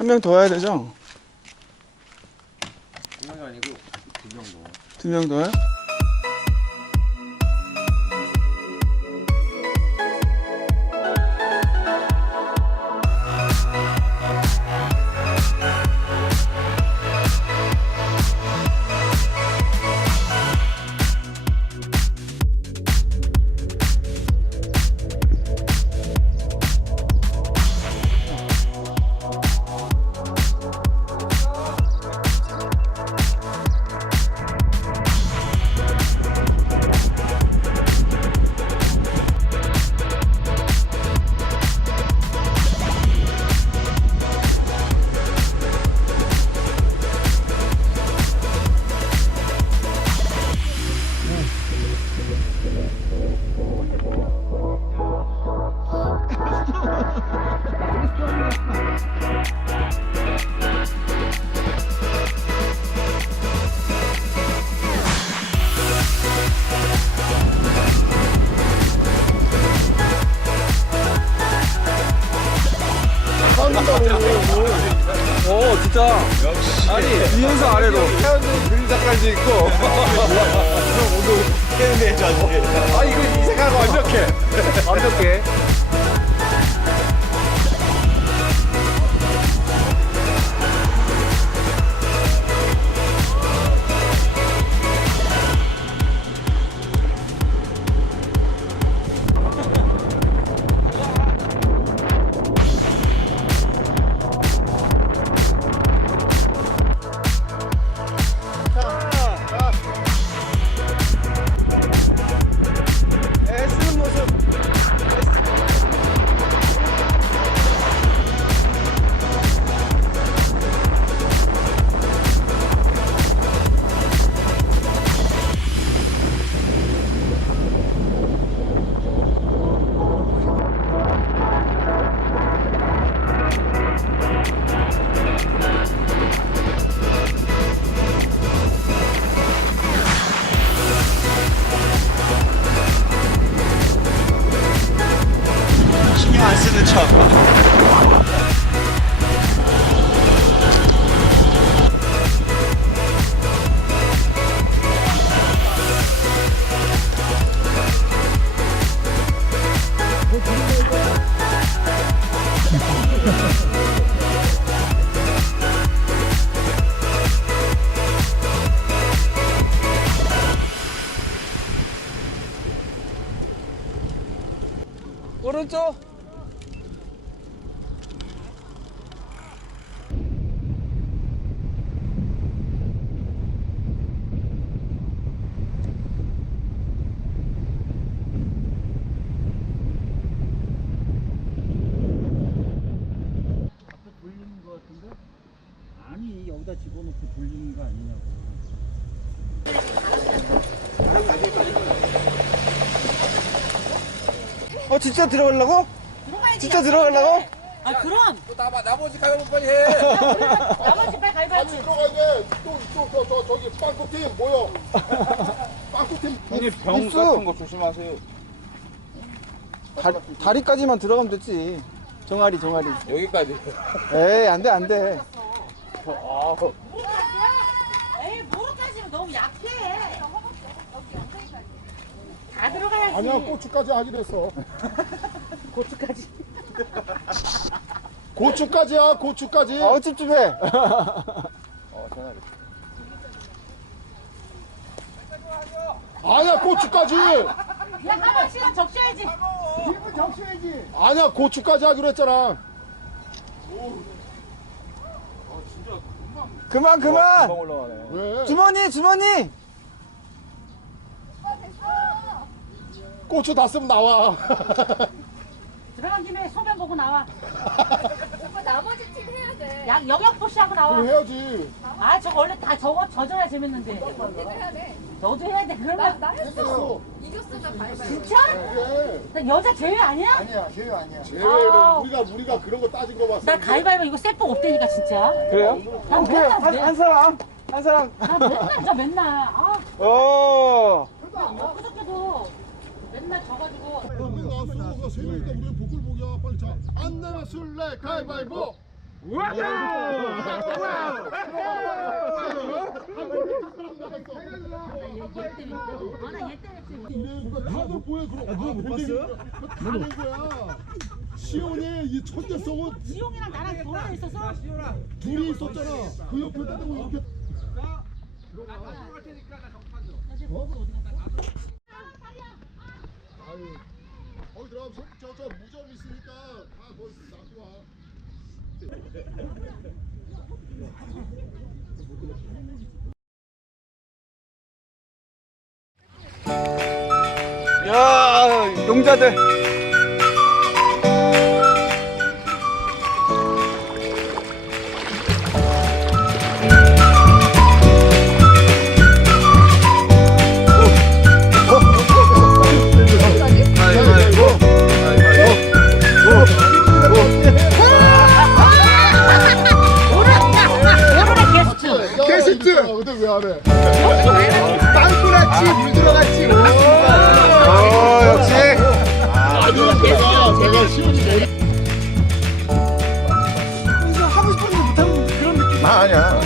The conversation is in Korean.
한 명 더 와야 되죠? 한 명이 아니고 두 명 더. 두 명 더요? 진짜 아니 위에서 아래로 태연이 그림자까지 있고. 오늘 깨는데 자지. 아 이거 이 색깔 완벽해. 완벽해 척 오른쪽 돌리는 거 같은데? 아니 여기다 집어넣고 돌리는 거 아니냐고. 어 진짜 들어가려고? 진짜 들어가려고? 아 그럼 나봐 나머지 가면 빨리 해. 나머지 빨리 가위바위보 들어가야 돼. 또또저 저 저기 빵꾸팀 모여. 빵꾸팀 형님 병 입수. 같은 거 조심하세요 다, 다리까지만 들어가면 됐지 종아리 종아리 여기까지. 에이 안돼 안돼 에이 무릎까지는 너무 약해 다 들어가야지 아니야 고추까지 하기로 했어. 고추까지 고추까지야 고추까지. 어 찝찝해 어 전화를. 아니야 고추까지. 야 한번 시간 적셔야지 아니야 고추까지 하기로 했잖아. 그만 금방 그만 올라가네. 왜? 주머니 주머니 고추 다 쓰면 나와. 들어간 김에 소변 보고 나와 나머지 팀 해야 돼. 약 영역 포시하고 나와 그럼 해야지. 아 저거 원래 다 저거 젖어야 재밌는데 이거 해야 돼. 너도 해야 돼 나, 그러면 나 했어. 했어. 이겼어, 나 가위바위보. 진짜? 그래. 나 여자 제외 아니야? 아니야 제외 아니야. 제외는 아. 우리가 우리가 그런 거 따진 거 봤어. 나 가위바위보 이거 세법 없다니까 진짜 그래요? 난 오케이 맨날 한, 한 사람 한 사람 나 맨날 저 맨날 아오 엊그저께도 맨날 져가지고 그러면 나왔어. 세 명이니까 우리 복을 보기야. 빨리 자. 안 내면 술래 가위바위보. 다들 보여 그럼. 아, 누가 못 봤어요? 다는 거야. 시온의 이 천재성은 지용이랑 나랑 돌아가 있어서 둘이 있었잖아. 그 옆에 대고 이렇게. 아유, 거기 들어 가면 저, 저 무좀 있으니까 다 거기 놔두고 와. 야, 용자들. 게스트 게스트! 근데 왜 안 해? 땅굴았지, 물 들어갔지. 어, 역시. 아니, 내가, 내가 시온이 머리. 그래서 하고 싶은데 못하는 그런 느낌. 나 아니야.